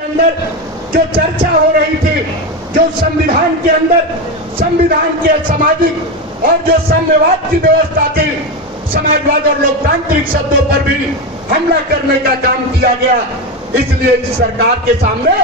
अंदर जो चर्चा हो रही थी, जो संविधान के अंदर संविधान के सामाजिक और जो साम्यवाद की व्यवस्था थी, समाजवाद और लोकतांत्रिक शब्दों पर भी हमला करने का काम किया गया। इसलिए इस सरकार के सामने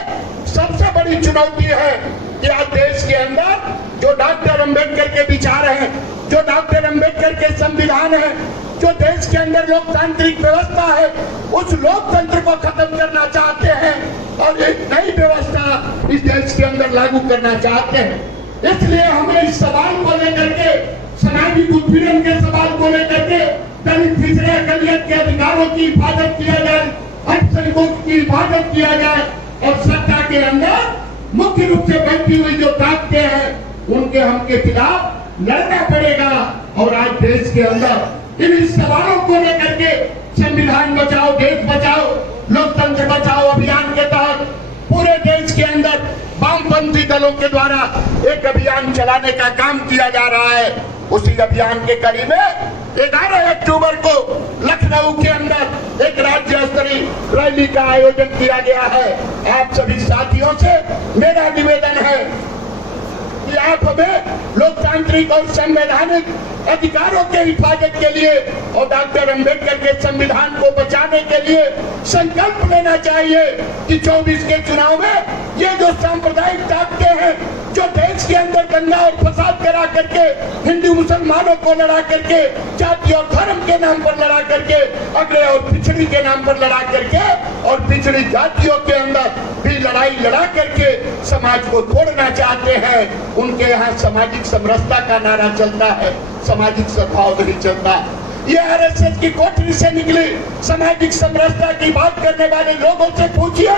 सबसे बड़ी चुनौती है कि आज देश के अंदर जो डॉक्टर अंबेडकर के विचार हैं, जो डॉक्टर अंबेडकर के संविधान है, जो देश के अंदर लोकतांत्रिक व्यवस्था है, उस लोकतंत्र को खत्म करना चाहते हैं और एक नई व्यवस्था इस देश के अंदर लागू करना चाहते हैं। इसलिए हमें इस सवाल को लेकर के, सामाजिक उत्पीड़न के सवाल को लेकर के, दलित पिछड़े अकलियत के अधिकारों की हिफाजत किया जाए, अल्पसंख्यकों की हिफाजत किया जाए और सत्ता के अंदर मुख्य रूप से बैठी हुई जो ताकतें हैं उनके हम के खिलाफ लड़ना पड़ेगा। और आज देश के अंदर इन सवालों को लेकर के संविधान बचाओ देश बचाओ लोकतंत्र बचाओ अभियान के तहत पूरे देश के अंदर वामपंथी दलों के द्वारा एक अभियान चलाने का काम किया जा रहा है। उसी अभियान के कड़ी में 11 अक्टूबर को लखनऊ के अंदर एक राज्य स्तरीय रैली का आयोजन किया गया है। आप सभी साथियों से मेरा निवेदन है कि आप हमें लोकतांत्रिक और संवैधानिक अधिकारों के हिफाजत के लिए और डॉक्टर अंबेडकर के संविधान को बचाने के लिए संकल्प लेना चाहिए कि 24 के चुनाव में ये जो सांप्रदायिक ताकतें हैं, जो देश के अंदर दंगा और फसाद करा करके हिंदू मुसलमानों को लड़ा करके, जाति और धर्म के नाम पर लड़ा करके, अगड़े और पिछड़ी के नाम पर लड़ा करके और पिछड़ी जातियों के अंदर भी लड़ाई लड़ा करके समाज को तोड़ना चाहते हैं। उनके यहाँ सामाजिक समरसता का नारा चलता है, सामाजिक सद्भाव नहीं चलता। ये आरएसएस की कोठरी से निकली सामाजिक समरसता की बात करने वाले लोगों से पूछिए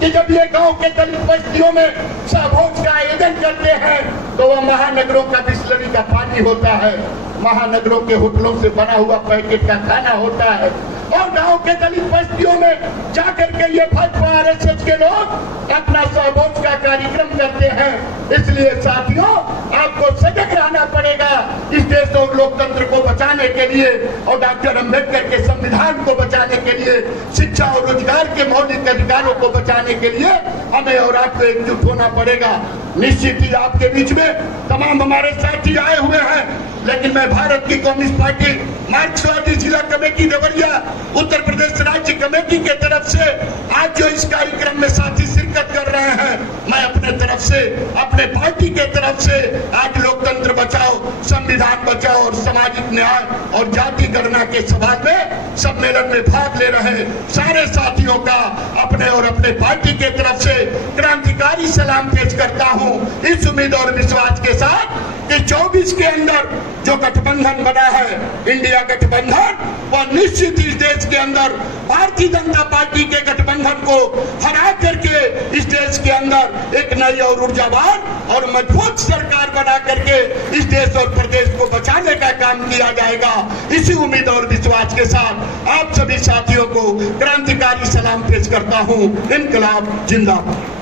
कि जब ये गांव के दलित बस्तियों में सहभोज का आयोजन करते हैं तो वह महानगरों का बिस्लरी का पानी होता है, महानगरों के होटलों से बना हुआ पैकेट का खाना होता है और गांव के दलित बस्तियों में जाकर के ये भाजपा आरएसएस के लोग अपना सहभोज का कार्यक्रम करते हैं। इसलिए साथियों, आपको सजग रहना पड़ेगा इस देश और लोकतंत्र को बचाने के लिए और डॉक्टर अंबेडकर के संविधान को बचाने के लिए, शिक्षा और रोजगार के मौलिक अधिकारों को बचाने के लिए हमें और आपको एकजुट होना पड़ेगा। निश्चित ही आपके बीच में तमाम हमारे साथी आए हुए हैं, लेकिन मैं भारत की कम्युनिस्ट पार्टी मार्क्सवादी जिला कमेटी देवरिया उत्तर प्रदेश राज्य कमेटी के तरफ से आज जो इस कार्यक्रम में साथी शिरकत कर रहे हैं, मैं अपने तरफ से, अपने पार्टी के तरफ से आज लोकतंत्र बचाओ, संविधान बचाओ और सामाजिक न्याय और जाति गणना के सवाल में सम्मेलन में भाग ले रहे सारे साथियों का अपने और अपने पार्टी के तरफ से क्रांतिकारी सलाम पेश करता हूं, इस उम्मीद और विश्वास के साथ कि 24 के अंदर जो गठबंधन बना है, इंडिया गठबंधन, वह निश्चित इस देश के अंदर भारतीय जनता पार्टी के गठबंधन को हरा करके इस देश के अंदर एक नई और ऊर्जावान और मजबूत सरकार बना करके इस देश और प्रदेश को बचाने का काम किया जाएगा। इसी उम्मीद और विश्वास के साथ आप सभी साथियों को क्रांतिकारी सलाम पेश करता हूँ। इनकलाब जिंदाबाद।